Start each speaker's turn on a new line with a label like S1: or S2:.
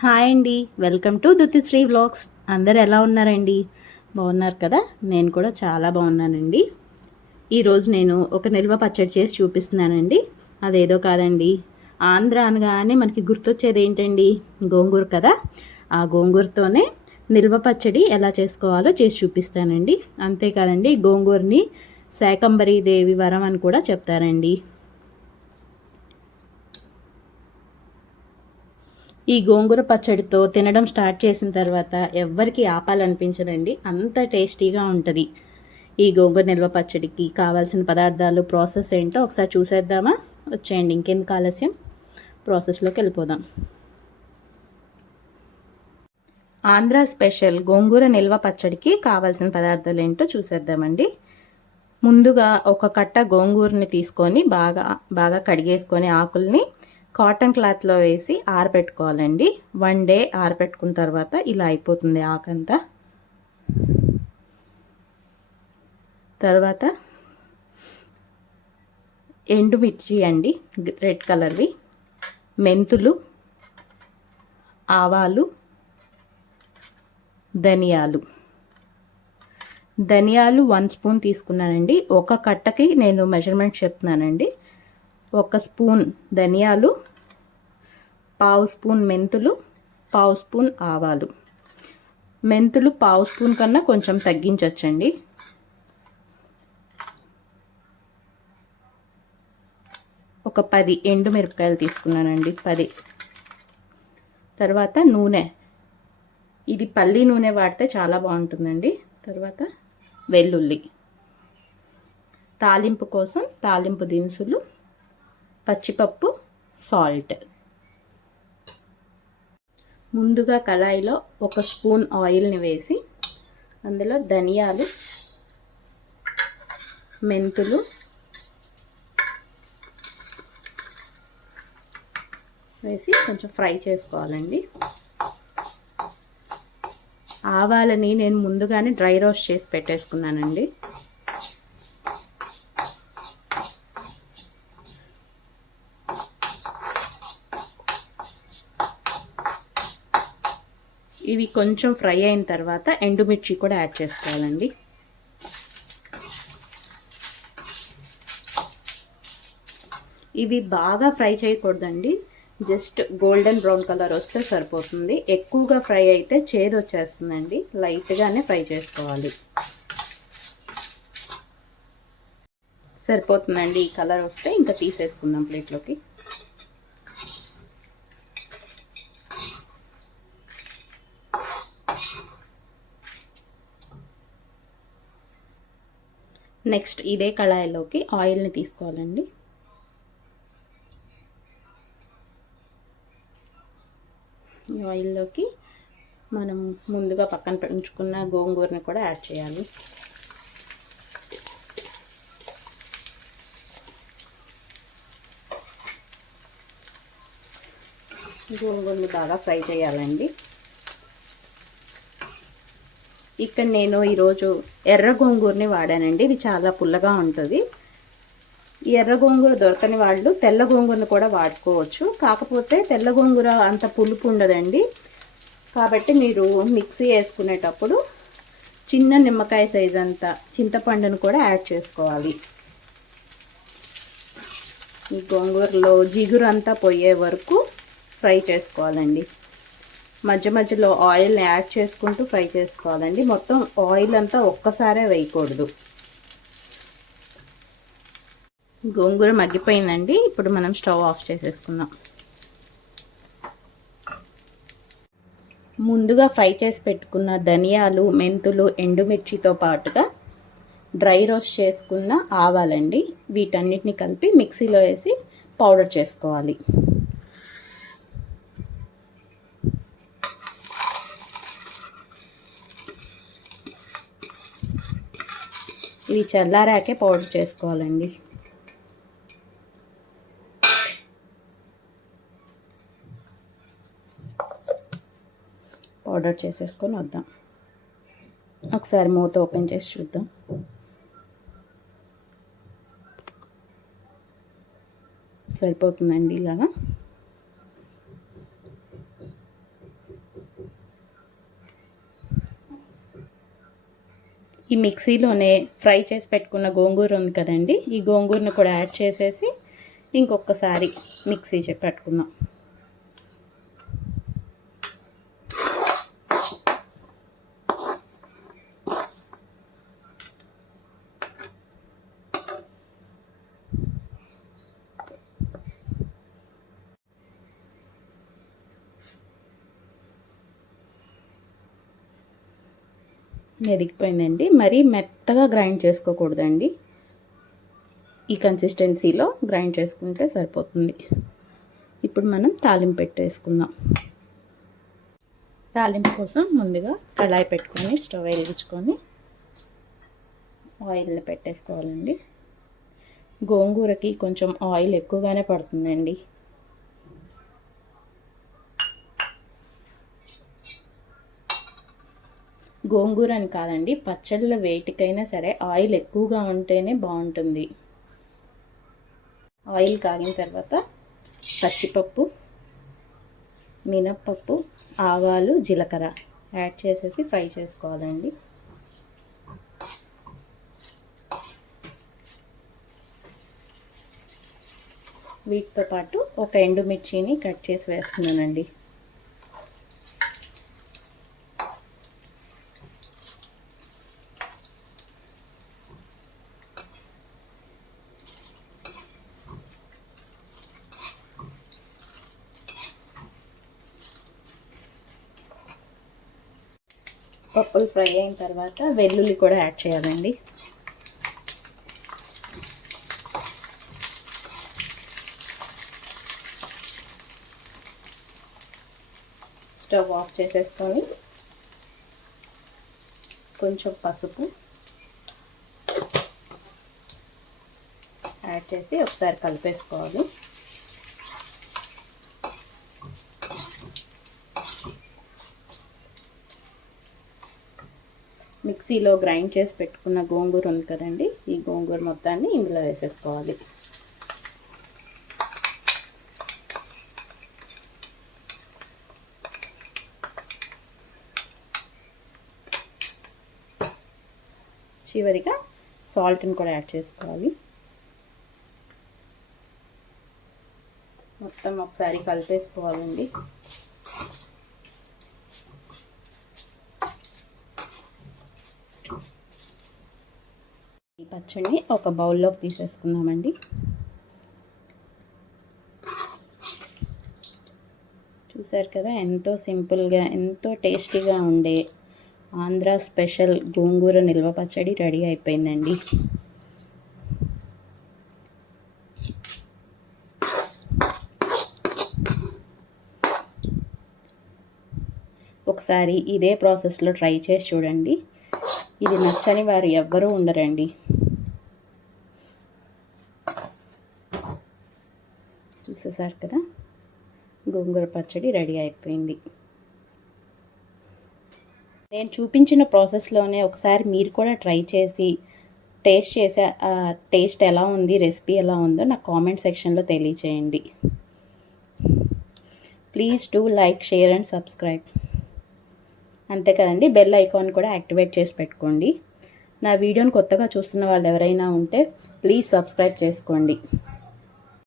S1: Hi అండి. Welcome to Dutisri vlogs. అందరు ఎలా ఉన్నారండి? బాగున్నారు కదా? నేను కూడా చాలా బాగున్నానండి. ఈరోజు నేను ఒక నిల్వ పచ్చడి చేసి చూపిస్తున్నానండి. అదేదో కాదండి. ఆంధ్ర అనగానే మనకి గుర్తొచ్చేది ఏంటండి? గోంగూర కదా? ఆ గోంగూరతోనే నిల్వ పచ్చడి ఎలా చేసుకోవాలో చేసి చూపిస్తానండి. అంతేకాదండి గోంగూరని శాకంబరీ దేవి వరం అని కూడా చెప్తారండి. ఈ గోంగూర పచ్చడితో తినడం స్టార్ట్ చేసిన తర్వాత ఎవ్వరికి ఆపాలనిపించదండి. అంత టేస్టీగా ఉంటుంది. ఈ గోంగూర నిల్వ పచ్చడికి కావాల్సిన పదార్థాలు ప్రాసెస్ ఏంటో ఒకసారి చూసేద్దామా? వచ్చేయండి ఇంకెందుకు ఆలస్యం? ప్రాసెస్లోకి వెళ్ళిపోదాం. ఆంధ్ర స్పెషల్ గోంగూర నిల్వ పచ్చడికి కావాల్సిన పదార్థాలు ఏంటో చూసేద్దామండి. ముందుగా ఒక కట్ట గోంగూరని తీసుకొని బాగా బాగా కడిగేసుకొని ఆకుల్ని కాటన్ క్లాత్లో వేసి ఆరబెట్టుకోవాలండి వన్ డే ఆరబెట్టుకున్న తర్వాత ఇలా అయిపోతుంది ఆకంతా. తర్వాత ఎండుమిర్చి అండి రెడ్ కలర్వి మెంతులు ఆవాలు ధనియాలు. ధనియాలు వన్ స్పూన్ తీసుకున్నానండి. ఒక కట్టకి నేను మెజర్మెంట్ చెప్తున్నానండి. ఒక స్పూన్ ధనియాలు పావు స్పూన్ మెంతులు పావు స్పూన్ ఆవాలు. మెంతులు పావు స్పూన్ కన్నా కొంచెం తగ్గించవచ్చండి ఒక పది ఎండు మిరపకాయలు తీసుకున్నానండి పది. తర్వాత నూనె. ఇది పల్లి నూనె వాడితే చాలా బాగుంటుందండి. తర్వాత వెల్లుల్లి. తాలింపు కోసం తాలింపు దినుసులు పచ్చిపప్పు సాల్ట్. ముందుగా కళాయిలో ఒక స్పూన్ ఆయిల్ని వేసి అందులో ధనియాలు మెంతులు వేసి కొంచెం ఫ్రై చేసుకోవాలండి. ఆవాలని నేను ముందుగానే డ్రై రోస్ట్ చేసి పెట్టేసుకున్నానండి. ఇవి కొంచెం ఫ్రై అయిన తర్వాత ఎండుమిర్చి కూడా యాడ్ చేసుకోవాలండి. ఇవి బాగా ఫ్రై చేయకూడదండి. జస్ట్ గోల్డెన్ బ్రౌన్ కలర్ వస్తే సరిపోతుంది. ఎక్కువగా ఫ్రై అయితే చేదు వచ్చేస్తుందండి. లైట్గానే ఫ్రై చేసుకోవాలి. సరిపోతుందండి ఈ కలర్ వస్తే. ఇంకా తీసేసుకుందాం ప్లేట్లోకి. నెక్స్ట్ ఇదే కళాయిలోకి ఆయిల్ని తీసుకోవాలండి. ఈ ఆయిల్లోకి మనం ముందుగా పక్కన పెంచుకున్న గోంగూరని కూడా యాడ్ చేయాలి. గోంగూరని బాగా ఫ్రై చేయాలండి. ఇక్కడ నేను ఈరోజు ఎర్ర గోంగూరని వాడానండి. ఇది చాలా పుల్లగా ఉంటుంది. ఈ ఎర్ర గోంగూర దొరకని వాళ్ళు తెల్ల గోంగూరను కూడా వాడుకోవచ్చు. కాకపోతే తెల్ల గోంగూర అంత పులుపు ఉండదండి. కాబట్టి మీరు మిక్సీ వేసుకునేటప్పుడు చిన్న నిమ్మకాయ సైజ్ అంత చింతపండును కూడా యాడ్ చేసుకోవాలి. ఈ గోంగూరలో జిగురు అంతా పోయే వరకు ఫ్రై చేసుకోవాలండి. మధ్య మధ్యలో ఆయిల్ని యాడ్ చేసుకుంటూ ఫ్రై చేసుకోవాలండి. మొత్తం ఆయిల్ అంతా ఒక్కసారే వేయకూడదు. గోంగూర మగ్గిపోయిందండి. ఇప్పుడు మనం స్టవ్ ఆఫ్ చేసేసుకుందాం. ముందుగా ఫ్రై చేసి పెట్టుకున్న ధనియాలు మెంతులు ఎండుమిర్చితో పాటుగా డ్రై రోస్ట్ చేసుకున్న ఆవాలండి. వీటన్నిటిని కలిపి మిక్సీలో వేసి పౌడర్ చేసుకోవాలి. ఇవి చల్లారాకే పౌడర్ చేసుకోవాలండి. పౌడర్ చేసేసుకొని వద్దాం. ఒకసారి మూత ఓపెన్ చేసి చూద్దాం. సరిపోతుందండి ఇలాగా? ఈ మిక్సీలోనే ఫ్రై చేసి పెట్టుకున్న గోంగూర ఉంది కదండి ఈ గోంగూరను కూడా యాడ్ చేసేసి ఇంకొకసారి మిక్సీ చెప్పి పెట్టుకుందాం ఎదిగిపోయిందండి మరీ మెత్తగా గ్రైండ్ చేసుకోకూడదండి. ఈ కన్సిస్టెన్సీలో గ్రైండ్ చేసుకుంటే సరిపోతుంది. ఇప్పుడు మనం తాలింపు పెట్టేసుకుందాం. తాలింపు కోసం ముందుగా కళాయి పెట్టుకొని స్టవ్ వెలిగించుకొని ఆయిల్ని పెట్టేసుకోవాలండి. గోంగూరకి కొంచెం ఆయిల్ ఎక్కువగానే పడుతుందండి. గోంగూర అని కాదండి పచ్చళ్ళ వేటికైనా సరే ఆయిల్ ఎక్కువగా ఉంటేనే బాగుంటుంది. ఆయిల్ కాగిన తర్వాత పచ్చిపప్పు మినప్పప్పు ఆవాలు జీలకర్ర యాడ్ చేసేసి ఫ్రై చేసుకోవాలండి. వీటితో పాటు ఒక ఎండుమిర్చిని కట్ చేసి వేస్తున్నానండి. పప్పులు ఫ్రై అయిన తర్వాత వెల్లుల్లి కూడా యాడ్ చేయాలండి. స్టవ్ ఆఫ్ చేసేసుకొని కొంచెం పసుపు యాడ్ చేసి ఒకసారి కలిపేసుకోవాలి. మిక్సీలో గ్రైండ్ చేసి పెట్టుకున్న గోంగూర ఉంది కదండి ఈ గోంగూర మొత్తాన్ని ఇందులో వేసేసుకోవాలి. చివరిగా సాల్ట్ని కూడా యాడ్ చేసుకోవాలి. మొత్తం ఒకసారి కలిపేసుకోవాలండి. పచ్చడిని ఒక బౌల్లోకి తీసేసుకుందామండి. చూసారు కదా ఎంతో సింపుల్గా ఎంతో టేస్టీగా ఉండే ఆంధ్ర స్పెషల్ గోంగూర నిల్వ పచ్చడి రెడీ అయిపోయిందండి. ఒకసారి ఇదే ప్రాసెస్లో ట్రై చేసి చూడండి. ఇది నచ్చని వారు ఎవ్వరూ ఉండరండి. చూసేసారు కదా? గోంగూర పచ్చడి రెడీ అయిపోయింది. నేను చూపించిన ప్రాసెస్లోనే ఒకసారి మీరు కూడా ట్రై చేసి టేస్ట్ చేసే టేస్ట్ ఎలా ఉంది రెసిపీ ఎలా ఉందో నాకు కామెంట్ సెక్షన్లో తెలియచేయండి. Please do like share and subscribe. అంతే కదండి బెల్ ఐకాన్ కూడా యాక్టివేట్ చేసి పెట్టుకోండి. నా వీడియోని కొత్తగా చూస్తున్న వాళ్ళు ఎవరైనా ఉంటే ప్లీజ్ సబ్స్క్రైబ్ చేసుకోండి.